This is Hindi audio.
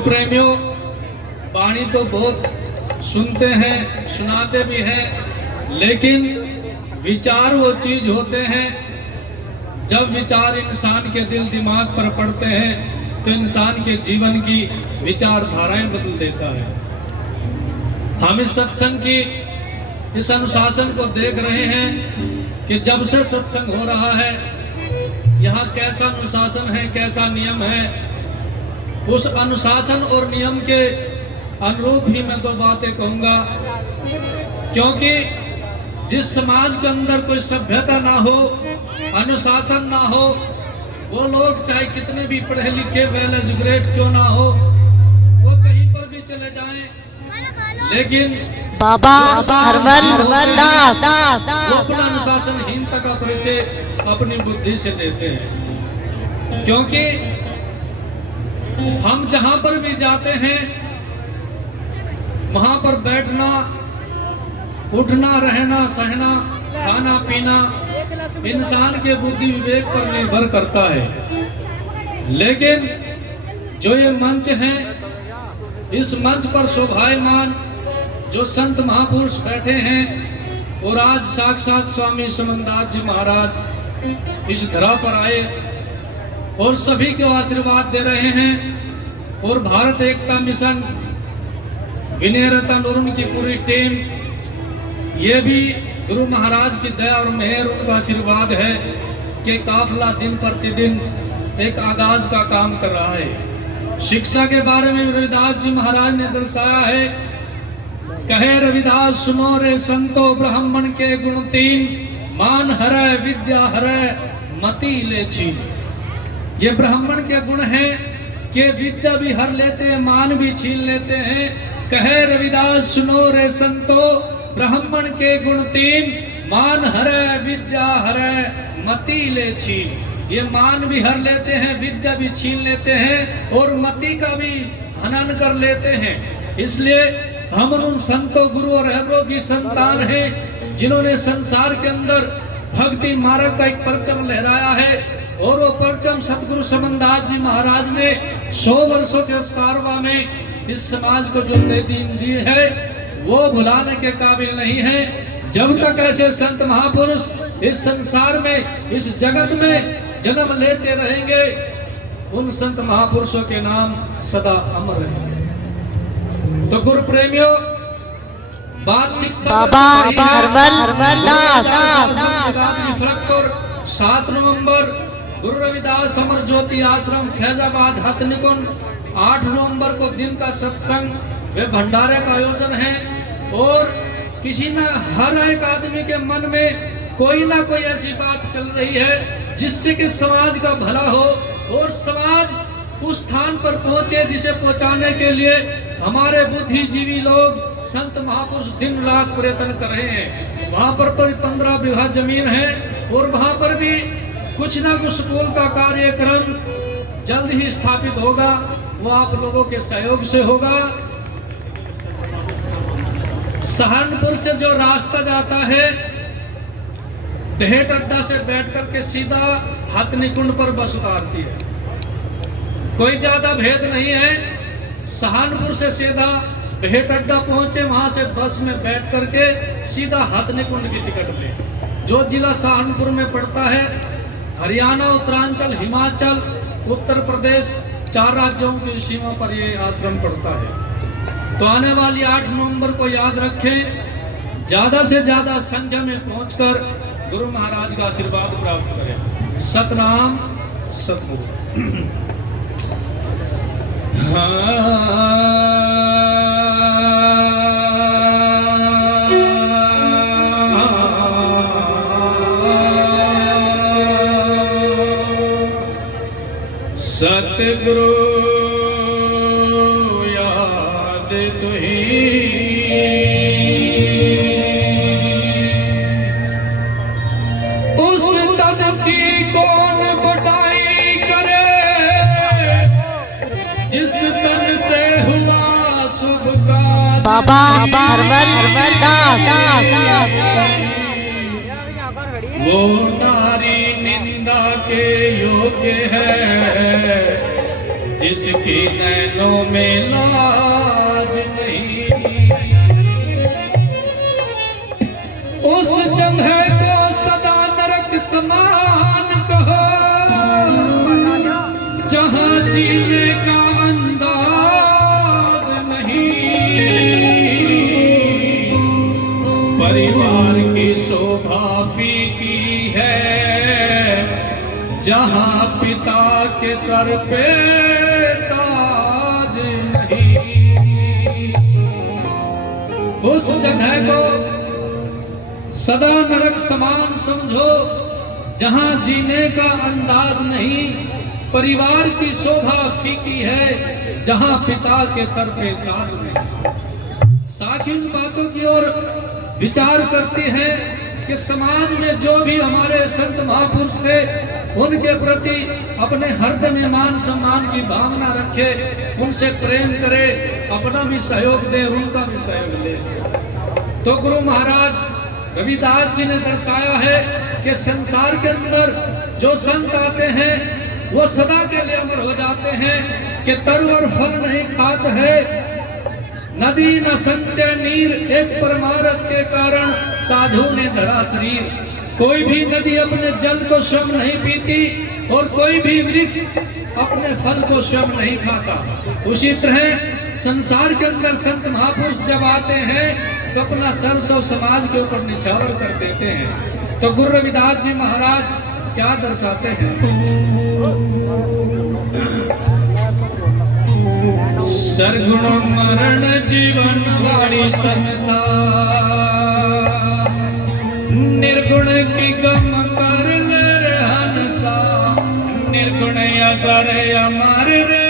प्रेमियों, वाणी तो बहुत सुनते हैं, सुनाते भी हैं, लेकिन विचार वो चीज होते हैं, जब विचार इंसान के दिल दिमाग पर पड़ते हैं तो इंसान के जीवन की विचारधाराएं बदल देता है। हम इस सत्संग की इस अनुशासन को देख रहे हैं कि जब से सत्संग हो रहा है, यहाँ कैसा अनुशासन है, कैसा नियम है। उस अनुशासन और नियम के अनुरूप ही मैं दो बातें कहूंगा, क्योंकि जिस समाज के अंदर कोई सभ्यता ना हो, अनुशासन ना हो, वो लोग चाहे कितने भी पढ़े लिखे वेल एजुकेटेड क्यों ना हो, वो कहीं पर भी चले जाएं, लेकिन बाबा वो अपना अनुशासनहीनता का परिचय अपनी बुद्धि से देते हैं। क्योंकि हम जहां पर भी जाते हैं, वहां पर बैठना, उठना, रहना, सहना, खाना पीना इंसान के बुद्धि विवेक पर निर्भर करता है। लेकिन जो ये मंच है, इस मंच पर शोभायमान जो संत महापुरुष बैठे हैं, और आज साक्षात स्वामी समनदास जी महाराज इस धरा पर आए और सभी को आशीर्वाद दे रहे हैं, और भारत एकता मिशन विनय रतन और उनकी पूरी टीम, ये भी गुरु महाराज की दया और मेहर, उनका आशीर्वाद है कि काफिला दिन प्रतिदिन एक आगाज का काम कर रहा है। शिक्षा के बारे में रविदास जी महाराज ने दर्शाया है, कहे रविदास सुनो रे संतो ब्राह्मण के गुण तीन, मान हरै विद्या हरै मति ले छीन। ये ब्राह्मण के गुण हैं कि विद्या भी हर लेते हैं, मान भी छीन लेते हैं। कहे रविदास सुनो रे संतो ब्राह्मण के गुण तीन, मान हरै विद्या हरै मति ले छीन। ये मान भी हर लेते हैं, विद्या भी छीन लेते हैं, और मति का भी हनन कर लेते हैं। इसलिए हम उन संतों, गुरु और रहबरों की संतान हैं, जिन्होंने संसार के अंदर भक्ति मार्ग का एक परचम लहराया है, और वो परचम सतगुरु समनदास जी महाराज ने 100 वर्षों के इस कारवा में इस समाज को जो दीन दी है, वो भुलाने के काबिल नहीं है। जब तक ऐसे संत महापुरुष इस संसार में, इस जगत में जन्म लेते रहेंगे, उन संत महापुरुषों के नाम सदा अमर रहेंगे। तो गुरु प्रेमियों, बात शिक्षा 7 नवंबर गुरु रविदास अमर ज्योति आश्रम फैजाबाद हथनिकुंड, 8 नवंबर को दिन का सत्संग वे भंडारे का आयोजन है। और किसी न हर एक आदमी के मन में कोई ना कोई ऐसी बात चल रही है जिससे कि समाज का भला हो, और समाज उस स्थान पर पहुंचे जिसे पहुंचाने के लिए हमारे बुद्धिजीवी लोग, संत महापुरुष दिन रात प्रयत्न कर रहे हैं। वहां पर 15 बीघा जमीन है, और वहां पर भी कुछ ना कुछ स्कूल का कार्यक्रम जल्द ही स्थापित होगा। वो आप लोगों के सहयोग से होगा। सहारनपुर से जो रास्ता जाता है, भेंट अड्डा से बैठ करके सीधा हथनिकुंड पर बस उतारती है। कोई ज्यादा भेद नहीं है। सहारनपुर से सीधा भेंट अड्डा पहुंचे, वहां से बस में बैठ करके सीधा हथनिकुंड की टिकट ले। जो जिला सहारनपुर में पड़ता है, हरियाणा, उत्तरांचल, हिमाचल, उत्तर प्रदेश, 4 राज्यों की सीमा पर ये आश्रम पड़ता है। तो आने वाली 8 नवंबर को याद रखें, ज्यादा से ज्यादा संख्या में पहुंचकर गुरु महाराज का आशीर्वाद प्राप्त करें। सतनाम सतगुरु। सतगुरु याद तुही, उस तन की कौन बड़ाई करे, जिस तन से हुआ शुभ का बाबा वो नारी निंदा के योग्य है, जिसकी नैनों में लाज नहीं, उस जगह को सदा नरक समान कहो, जहां जीने का अंदाज नहीं। परिवार की शोभा फीकी है, जहां पिता के सर पे ताज नहीं। उस जगह को सदा नरक समान समझो, जहां जीने का अंदाज नहीं। परिवार की शोभा फीकी है, जहां पिता के सर पे ताज नहीं। साथ इन बातों की ओर विचार करते हैं कि समाज में जो भी हमारे संत महापुरुष थे, उनके प्रति अपने हृदय में मान सम्मान की भावना रखे, उनसे प्रेम करे, अपना भी सहयोग दे, उनका भी सहयोग ले। तो गुरु महाराज रविदास जी ने दर्शाया है कि संसार के अंदर जो संत आते हैं वो सदा के लिए अमर हो जाते हैं कि तरवर फल नहीं खात है, नदी न संचय नीर, एक परमारथ के कारण साधु ने धरा शरीर। कोई भी नदी अपने जल को स्वयं नहीं पीती और कोई भी वृक्ष अपने फल को स्वयं नहीं खाता। उसी तरह संसार के अंदर संत महापुरुष जब आते हैं तो अपना सर्वस्व समाज के ऊपर निछावर कर देते हैं। तो गुरु रविदास जी महाराज क्या दर्शाते हैं? सरगुण मरण जीवन वाणी संसार, निर्गुण की गम कर ले हंसा, निर्गुण अजर अमर रे